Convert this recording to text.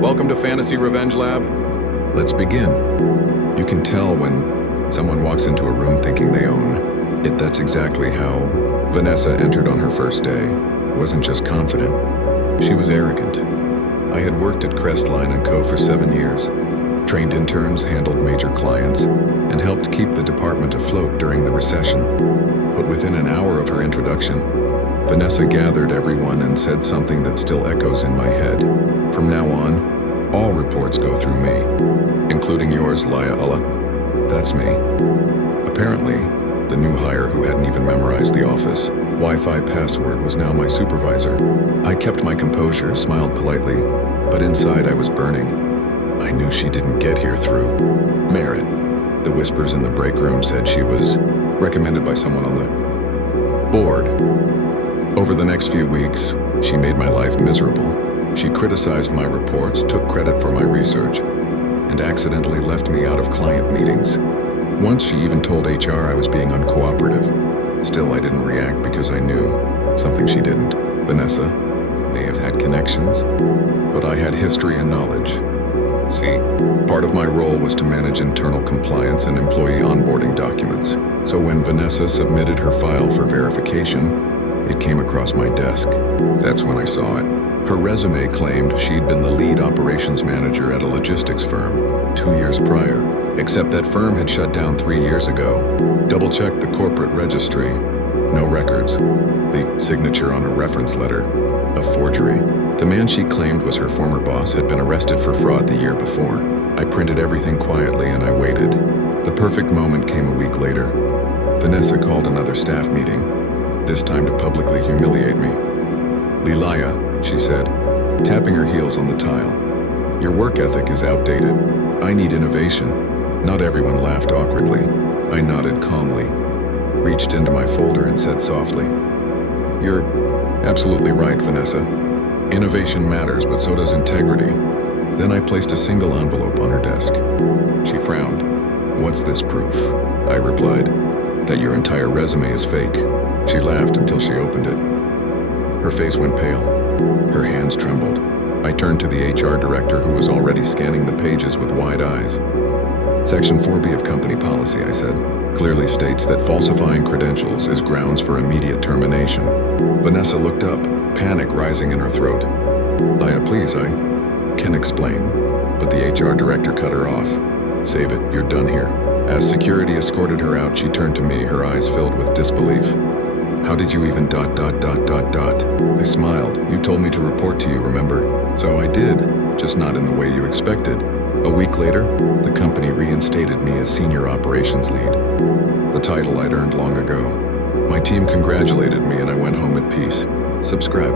Welcome to Fantasy Revenge Lab. Let's begin. You can tell when someone walks into a room thinking they own it. That's exactly how Vanessa entered on her first day. Wasn't just confident, she was arrogant. I had worked at Crestline & Co. for 7 years, trained interns, handled major clients, and helped keep the department afloat during the recession. But within an hour of her introduction, Vanessa gathered everyone and said something that still echoes in my head. From now on, all reports go through me, including yours, Laya Allah. That's me. Apparently, the new hire who hadn't even memorized the office Wi-Fi password was now my supervisor. I kept my composure, smiled politely, but inside I was burning. I knew she didn't get here through merit. The whispers in the break room said she was recommended by someone on the board. Over the next few weeks, she made my life miserable. She criticized my reports, took credit for my research, and accidentally left me out of client meetings. Once she even told HR I was being uncooperative. Still, I didn't react because I knew something she didn't. Vanessa may have had connections, but I had history and knowledge. See, part of my role was to manage internal compliance and employee onboarding documents. So when Vanessa submitted her file for verification, it came across my desk. That's when I saw it. Her resume claimed she'd been the lead operations manager at a logistics firm 2 years prior, except that firm had shut down 3 years ago. Double-checked the corporate registry. No records. The signature on a reference letter. A forgery. The man she claimed was her former boss had been arrested for fraud the year before. I printed everything quietly and I waited. The perfect moment came a week later. Vanessa called another staff meeting, this time to publicly humiliate me. "Lilaya," she said, tapping her heels on the tile. "Your work ethic is outdated. I need innovation." Not everyone laughed awkwardly. I nodded calmly, reached into my folder and said softly, "You're absolutely right, Vanessa. Innovation matters, but so does integrity." Then I placed a single envelope on her desk. She frowned. "What's this proof?" I replied, "That your entire resume is fake." She laughed until she opened it. Her face went pale. Her hands trembled. I turned to the HR director who was already scanning the pages with wide eyes. "Section 4B of company policy," I said, "clearly states that falsifying credentials is grounds for immediate termination." Vanessa looked up, panic rising in her throat. "Laya, please, I can explain." But the HR director cut her off. "Save it, you're done here." As security escorted her out, she turned to me, her eyes filled with disbelief. "How did you even ... I smiled. "You told me to report to you, remember? So I did, just not in the way you expected." A week later, the company reinstated me as senior operations lead, the title I'd earned long ago. My team congratulated me and I went home at peace. Subscribe.